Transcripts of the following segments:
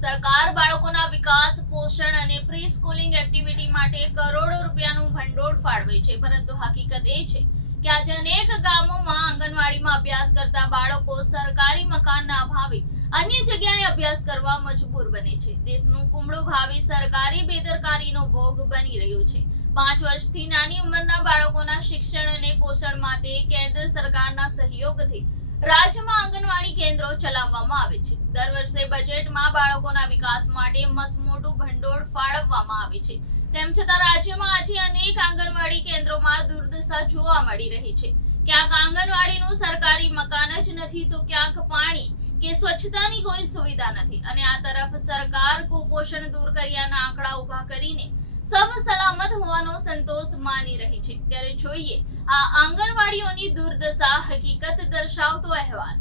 સરકાર બાળકોના વિકાસ, પોષણ અને પ્રી સ્કૂલિંગ એક્ટિવિટી માટે કરોડો રૂપિયાનું ભંડોળ ફાળવે છે, પરંતુ હકીકત એ છે કે આજે અનેક ગામોમાં આંગણવાડીમાં અભ્યાસ કરતા બાળકો સરકારી મકાનના અભાવે અન્ય જગ્યાએ અભ્યાસ કરવા મજબૂર બને છે. દેશનું કુમળું ભાવિ સરકારી બેદરકારીનો ભોગ બની રહ્યું છે. 5 વર્ષથી નાની ઉંમરના બાળકોના શિક્ષણ અને પોષણ માટે કેન્દ્ર સરકારના સહયોગથી રાજ્યમાં આંગણવાડી કેન્દ્રો ચલાવવામાં આવે છે. દર વર્ષે બજેટમાં બાળકોના વિકાસ માટે મસમોટું ભંડોળ ફાળવવામાં આવે છે. તેમ છતાં રાજ્યમાં આજે અનેક આંગણવાડી કેન્દ્રોમાં દુર્દશા જોવા મળી રહી છે. ક્યાંક આંગણવાડીનું સરકારી મકાન જ નથી, તો ક્યાંક પાણી કે સ્વચ્છતાની કોઈ સુવિધા નથી, અને આ તરફ સરકાર કુપોષણ દૂર કર્યાના આંકડા ઉભા કરીને સબ સલામત હોવાનો સંતોષ માની રહી છે. ત્યારે જોઈએ આ આંગણવાડીઓની દુર્દશા હકીકત દર્શાવતો અહેવાલ.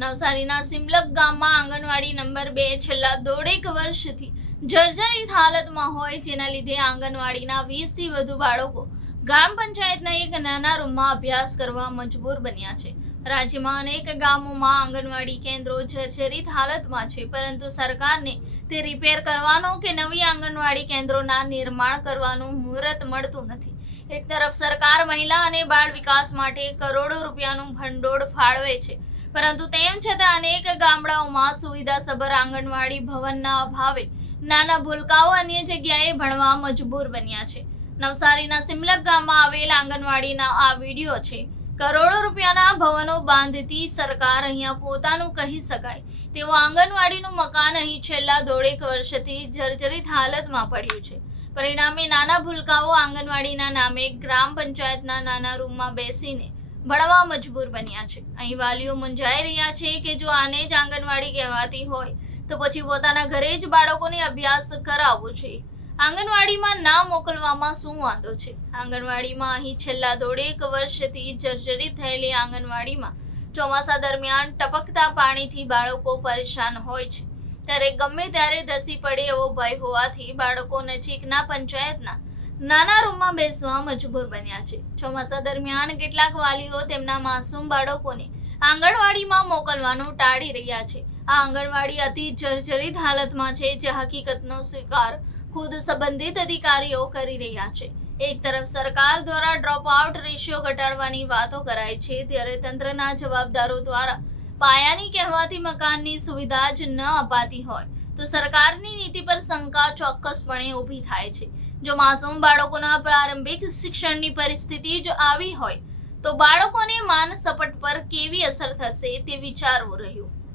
નવસારીના સિમલક ગામમાં આંગણવાડી નંબર 2 છેલ્લા દોઢેક વર્ષથી જર્જરિત હાલતમાં હોય, જેના લીધે આંગણવાડીના 20 થી વધુ બાળકો ગ્રામ પંચાયતના એક નાના રૂમમાં અભ્યાસ કરવા મજબૂર બન્યા છે. રાજ્યમાં અનેક ગામોમાં આંગણવાડી કેન્દ્રો જર્જરિત હાલતમાં છે, પરંતુ સરકારને તે રિપેર કરવાનો કે નવી આંગણવાડી કેન્દ્રોના નિર્માણ કરવાનું મુહૂર્ત મળતું નથી. એક તરફ સરકાર મહિલા અને બાળ વિકાસ માટે કરોડો રૂપિયાનું ભંડોળ ફાળવે છે, પરંતુ તેમ છતાં અનેક ગામડાઓમાં સુવિધાસભર આંગણવાડી ભવનના અભાવે નાના ભૂલકાઓ અન્ય જગ્યાએ ભણવા મજબૂર બન્યા છે. નવસારીના સિમલક ગામમાં આવેલ આંગણવાડીના આ વિડીયો છે. કરોડો રૂપિયાના ભવનો બાંધતી સરકાર અહીંયા પોતાનું કહી શકાય તેવું આંગણવાડીનું મકાન અહીં છેલ્લા દોઢેક વર્ષથી જર્જરિત હાલતમાં પડ્યું છે. પરિણામે નાના ભૂલકાઓ આંગણવાડીના નામે ગ્રામ પંચાયતના નાના રૂમમાં બેસીને ભણવા મજબૂર બન્યા છે. અહીં વાલીઓ મૂંઝાઈ રહ્યા છે કે જો આને જ આંગણવાડી કહેવાતી હોય તો પછી પોતાના ઘરે જ બાળકોને અભ્યાસ કરાવવો જોઈએ. આંગણવાડીમાં ના મોકલવામાં શું વાંધો છે? આંગણવાડીમાં અહીં છેલ્લા દોઢેક વર્ષથી જર્જરિત થયેલી આંગણવાડીમાં ચોમાસા દરમિયાન ટપકતા પાણીથી બાળકો પરેશાન હોય છે, ત્યારે ગમે ત્યારે ધસી પડે એવો ભય હોવાથી બાળકો નજીકના પંચાયતના નાના રૂમમાં બેસવા મજબૂર બન્યા છે. ચોમાસા દરમિયાન કેટલાક વાલીઓ તેમના માસૂમ બાળકોને આંગણવાડીમાં મોકલવાનું ટાળી રહ્યા છે. આ આંગણવાડી અતિ જર્જરિત હાલતમાં છે, જે હકીકતનો સ્વીકાર ખુદ સંબંધિત અધિકારીઓ કરી રહ્યા છે. એક તરફ સરકાર દ્વારા ડ્રોપ આઉટ રેશિયો ઘટાડવાની વાતો કરાય છે, ત્યારે તંત્રના જવાબદારો દ્વારા પાયાની કહેવાતી મકાનની સુવિધા જ ન અપાતી હોય તો સરકારની નીતિ પર શંકા ચોક્કસપણે ઊભી થાય છે. જો માસૂમ બાળકોના પ્રારંભિક શિક્ષણની પરિસ્થિતિ જ આવી હોય તો બાળકોને માનસપટ પર કેવી અસર થશે તે વિચારવું રહ્યું.